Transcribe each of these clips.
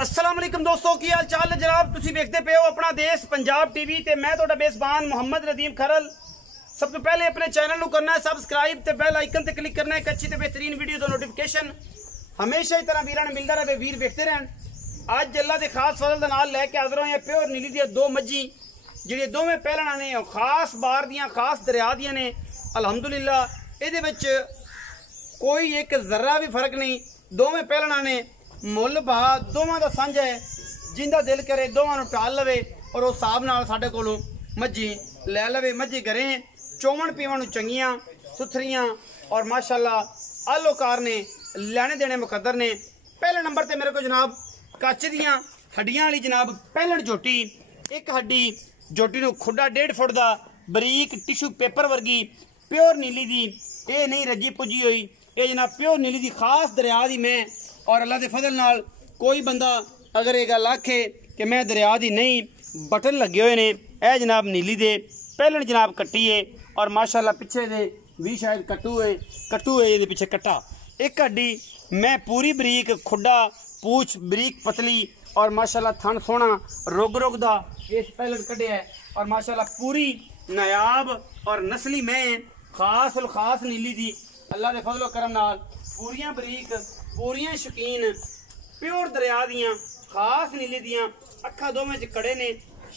अस्सलाम वालेकुम दोस्तों, की हाल चाल है जनाब। तुसी देखते पे हो अपना देश पंजाब टीवी ते मैं तुहाडा मेज़बान मोहम्मद नदीम खरल। सब तो पहले अपने चैनल को करना है सबसक्राइब ते बेल आइकन ते क्लिक करना है। एक अच्छी ते बेहतरीन वीडियो दा नोटिफिकेशन हमेशा ही तरह वीरां ने मिलता रहे, वीर देखते रहन। अज अल्लाह के खास फजल दे नाल लैके हाज़र होए प्योर नीली दी दो मज्जी जिहड़ी दोवें पहलना ने खास बार दियां खास दरिया दियां ने। अल्हम्दुलिल्लाह इहदे विच कोई एक जर्रा भी फर्क नहीं। दोवें पहलना ने मुल भा दोवां दा सांझ है। जिंदा दिल करे दोवां नूं टाल लवे और उस हिसाब नाल साडे कोलों मज्जी लै लवे। मज्जी घरे चोवन पीवन चंगियां सुथरियां और माशाअल्लाह आलोकार ने, लैने देने मुकद्दर ने। पहले नंबर ते मेरे को जनाब कच दियां हड्डियां वाली जनाब पहलण झोटी। एक हड्डी झोटी नूं खुड्डा 1.5 फुट दा बरीक टिशू पेपर वर्गी प्योर नीली दी। ये नहीं रजी पुजी हुई, ये जनाब प्योर नीली दी खास दरिया दी मैं। और अल्लाह के फजल नाल कोई बंदा अगर ये गल आखे कि मैं दरिया दी नहीं, बटन लगे हुए ने। यह जनाब नीली दे पहलण जनाब कट्टी है और माशाअल्लाह पिछे दे भी शायद कट्टू है ये पिछे कट्टा। एक हड्डी मैं पूरी बरीक खुड्डा पूछ बरीक पतली और माशाअल्लाह थन सोहना रोग दा इस पहलण कढ़िया है। और माशाअल्लाह पूरी नायाब और नस्ली में खास उल खास नीली दी अल्लाह के फजलो करम नाल पूरियां बरीक पूरियां शौकीन प्योर दरिया दियां खास नीली दियां। अखा दोवें च कड़े ने,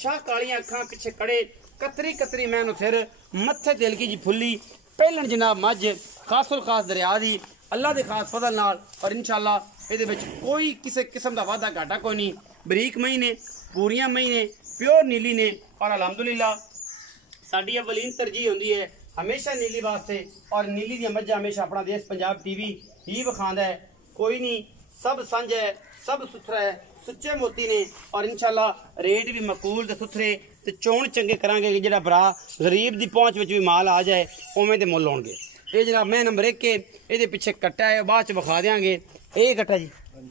शाह कालियां अखा पिछे कड़े, कतरी कतरी मैनू सिर मत्थे तिलकी जी फुल्ली पहलण जनाब मझ खास उल खास दरिया दी अल्लाह के खास फजल नाल। और इंशाअल्लाह ये कोई किसी किस्म का वाधा घाटा कोई नहीं। बरीक मई ने, पूरियां मई ने, प्योर नीली ने। और अलहमदुलिल्लाह साडी अवलीन तरजीह होंदी है हमेशा नीली वास्ते। और नीली दी मज्जां हमेशा अपना देश पंजाब टीवी ही विखांदा है। कोई नहीं, सब संझ है, सब सुथरा है, सुच्चे मोती ने। और इंशाअल्लाह रेट भी मकूल ते सुथरे ते चोण चंगे करांगे कि जेड़ा भरा गरीब दी पहुंच विच भी माल आ जाए उवें दे मुल होणगे। ये जनाब मैं नंबर 1 के ये पिछे कट्टा है, बाद च विखा देंगे। ये कट्टा जी,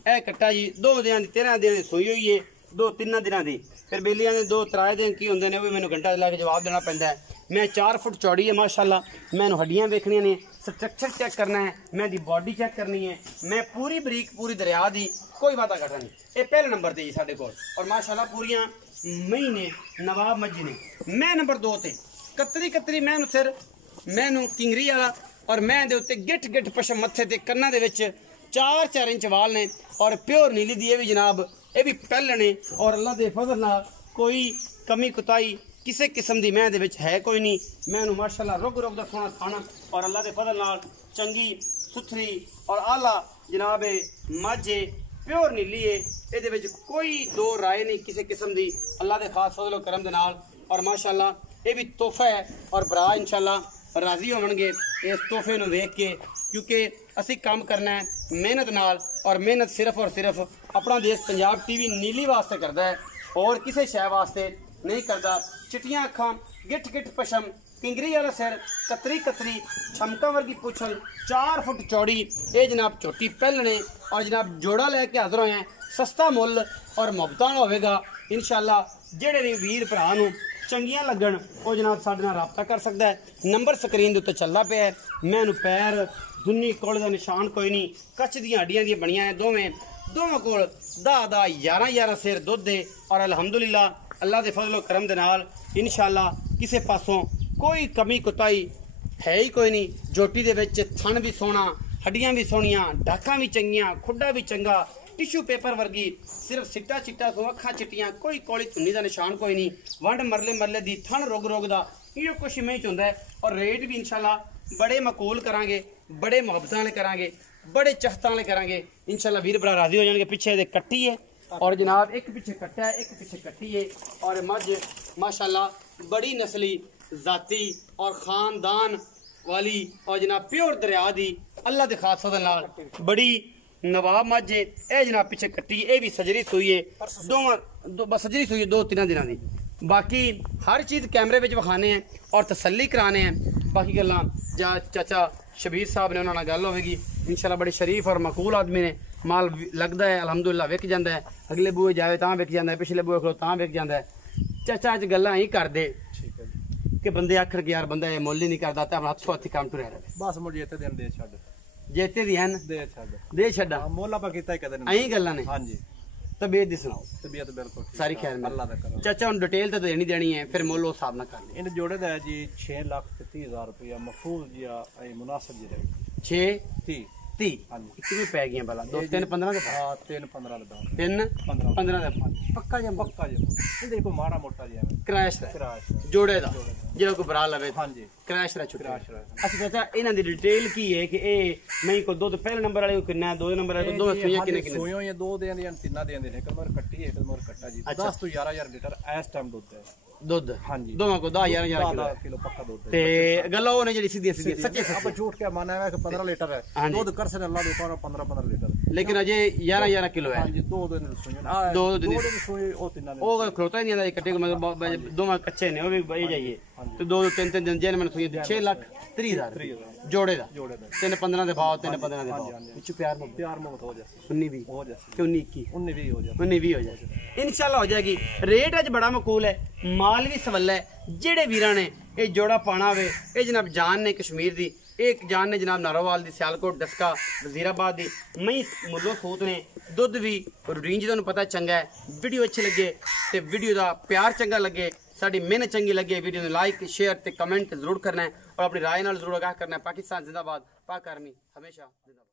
यह कट्टा जी 2 दिन 13 दिन की सूई हुई है, 2-3 दिनों की। फिर बेलियां ने 2-3 दिन की होंगे ने, वो भी मैंने घंटा लैके जवाब देना पैंदा है। मैं 4 फुट चौड़ी है माशाअल्लाह। मैंने हड्डियां देखनियां ने, स्ट्रक्चर चेक करना है, मैं दी बॉडी चेक करनी है। मैं पूरी बरीक पूरी दरिया दी कोई वादा घटा नहीं। ये पहले नंबर ते जी साडे कोल। और माशाअल्लाह पूरियां मई ने, नवाब मज्जी ने। मैं नंबर 2 ते कतरी मैनू सिर मैनू किंगरी वाला और मैं दे उत्ते गिट पशम मत्थे ते कन्ना दे विच 4-4 इंच वाल ने। और प्योर नीली दी भी जनाब ये भी पहले ने। और अल्लाह के फजल नाल कोई कमी कुताई किसी किस्म की मैं दे विच है कोई नहीं। मैनू माशाअल्लाह रोग दा सोना खाना और अल्लाह के फजल नाल चंगी सुथरी और आला जनाब माझे प्योर नीली है। ये कोई दो राय नहीं किसी किस्म की अल्लाह के खास फजल करम दे नाल। और माशाअल्लाह ये भी तोहफा है और भरा इंशाअल्लाह राजी होवणगे इस तोहफे नूं वेख के, क्योंकि असी काम करना है मेहनत नाल। और मेहनत सिर्फ और सिर्फ अपना देश पंजाब टीवी नीली वास्ते करता है और किसी शय वास्ते नहीं करता। चिट्टियां अखां गिट पशम किंगरी वाला सिर कतरी छमका वर्गी पुछल 4 फुट चौड़ी ये जनाब चोटी पहलने। और जनाब जोड़ा लैके हाज़र होए हैं सस्ता मुल और मुहब्बतां होवेगा इंशाअल्लाह। जेड़े भी वीर भरा नूं चंगियां लगन वो जनाब साडे नाल राबता कर सकता है। नंबर स्क्रीन दे उत्ते चलदा पिया है। मैनू पैर दुन्नी कोल दा निशान कोई नहीं, कच दी हड्डियां दी बनियां हैं दोवें कोल 10 11 सिर दुध दे। और अलहमदुलिल्लाह अल्लाह के फजलो करम दे नाल इंशाअल्लाह किसी पासों कोई कमी कुताई है ही कोई नहीं। जोटी दे विच थन भी सोहना, हड्डियां भी सोहनियां, डाकां भी चंगियां, खुड्डा भी चंगा, टिशू पेपर वर्गी, सिर्फ सिट्टा चिट्टा सो अखा चिट्टियां, कोई कौली धुन्नी का निशान कोई नहीं। वंड मरले दी थन रोग दा इहो कुछ में ही चाहुंदा है। और रेट भी इंशाअल्लाह बड़े मकूल करांगे, बड़े मुहब्बतां वाले करांगे, बड़े चहतां वाले करांगे इंशाअल्लाह। वीर भरा राजी हो जाएंगे। पिछे दे कट्टी है और जनाब एक पिछे कट्टा है, एक पिछे कट्टी है। और मझ माशाअल्लाह बड़ी नस्ली जाती और खानदान वाली और जनाब प्योर दरिया दी अल्लाह के खास फजल नाल बड़ी नवाब मझ है। यह जनाब पिछे कट्टी है, भी सजरी सूई है, सजरी सूई है 2-3 दिनों की। बाकी हर चीज़ कैमरे में विखाने हैं और तसल्ली कराने हैं। बाकी गल्लां चाचा शबीर साहब ने उन्होंने गल होगी इंशाअल्लाह। बड़ी शरीफ और मकूल आदमी ने। माल लगता है अलहमदुलिल्लाह विक जाता है, अगले बूए जाए तो विक जाता है, पिछले बूए खलो तो विक जाता है। चाचा अच गल्लां ही कर दे कि बंदे आखर के यार बंदा मुल ही नहीं करता तो हथों हथी काम टुरिया रहे। बस मुझे जेते दिन दे छड्ड जेते दी हैं दे छड्ड मुल आपां कीता ही कदे नहीं। अहीं गल्लां ने। हां जी तबीयत दी सुनाओ। तबीयत बिल्कुल ठीक सारी खैर में अल्लाह दा करम। चाचा हम डिटेल तो देनी देनी है, फिर मोल उस हिसाब ना कर ले। इन जोड़े दा जी 6,30,000 रुपया मफूज जी मुनासिब जी रहेगी 6 30 हाँ जी। कितने पै गए भला 2 3 15 के हाँ 3-15 लगा 3 15 15 दे पक्का जम पक्का जी ये देखो माड़ा मोटा जी है क्रैश दा क्रैश जोड़े दा ਜਿਹੜਾ ਕੋਈ ਭਰਾ ਲਵੇ हाँ जी क्रैश ਦਾ ਛੁੱਟਿਆ। क्रैश रहेगा अच्छा चाचा ਇਹਨਾਂ ਦੀ ਡਿਟੇਲ ਕੀ ਹੈ ਕਿ ਇਹ ਮੈਂ ਕੋ ਦੁੱਧ ਪਹਿਲੇ ਨੰਬਰ ਵਾਲੇ ਕੋ ਕਿੰਨਾ, ਦੋ ਨੰਬਰ ਵਾਲੇ ਕੋ ਦੋਵੇਂ ਸੂਈਆਂ ਕਿੰਨੇ ਕਿੰਨੇ ਸੂਈਆਂ ਇਹ 2 ਦੇਣ ਜਾਂ 3 ਦੇਣ ਦੇ ਨੇ ਇੱਕ ਮਰ ਕੱਟੀ ਇੱਕ ਮਰ ਕੱਟਾ ਜੀ 10 ਤੋਂ 11,000 ਲੀਟਰ ਇਸ ਟਾਈਮ ਦੁੱਧ ਹੈ ਦੁੱਧ ਹਾਂਜੀ ਦੋਵਾਂ ਕੋ 10,000 ਕਿਲੋ ਪੱਕਾ ਦੁੱਧ ਤੇ ਗੱਲਾਂ ਉਹ ਨੇ ਜਿਹੜੀ ਸਿੱਧੀਆਂ ਸਿੱਧੀਆਂ ਸੱਚੇ ਆਪਾਂ ਝੂਠ ਕੇ ਮਾਨਾ ਹੈ ਕਿ 15 ਲੀਟਰ ਹੈ ਦੁੱਧ ਕਰ ਸਨ ਅੱਲਾਹ ਦੇ ਪਾਰ 15 ਲੀਟਰ ਲੇਕਿਨ ਅਜੇ 11 ਕਿਲੋ ਹੈ। ਹਾਂਜੀ 2 ਦਿਨ ਸੂਈਆਂ ਦੋ ਦਿਨ ਸੂਈ ਉਹ ਤਿੰਨਾਂ ਦੇ ਉਹ ਖਲੋਤਾ ਹੀ ਨਹੀਂ ਆਂਦਾ ਕੱਟੇ ਮਤਲਬ ਦੋਵਾਂ ਕੱਚੇ ਨੇ ਉਹ ਵੀ ਬਈ ਜਾਈਏ ਤੇ 2 3 ਦਿਨ ਜੇ ਮੈਨੂੰ ਸੂਈ 6,30,000 ਜੋੜੇ ਦਾ 3-15 ਦੇ ਭਾਅ 3-15 ਦੇ ਭਾਅ ਵਿੱਚ ਪਿਆਰ ਮੁਹੱਬਤ ਹੋ ਜਾਏ 19-20 ਹੋ ਜਾਏ ਕਿ 19-21 19-20 ਹੋ ਜਾਏ 19-20 ਹੋ ਜਾਏ ਇਨਸ਼ਾਅੱਲਾ ਹੋ ਜਾਏਗੀ। ਰੇਟ ਅੱਜ ਬੜਾ ਮਕੂਲ ਹੈ, ਮਾਲ ਵੀ ਸਵੱਲਾ ਹੈ। ਜਿਹੜੇ ਵੀਰਾਂ ਨੇ ਇਹ ਜੋੜਾ ਪਾਣਾ ਹੋਵੇ, ਇਹ ਜਨਾਬ ਜਾਨ ਨੇ ਕਸ਼ਮੀਰ ਦੀ, एक जान ने जनाब नारोवाल दी, सियालकोट डस्का वजीराबाद दी, मई मुल्लो सूत ने दुध भी रूटीन जी तुहानू पता चंगा है। वीडियो अच्छी लगे तो वीडियो का प्यार चंगा लगे, साड़ी मेहनत चंगी लगे, वीडियो ने लाइक शेयर ते कमेंट जरूर करना है और अपनी राय नाल जरूर आगाह करना है। पाकिस्तान जिंदाबाद, पाक आर्मी हमेशा जिंदाबाद।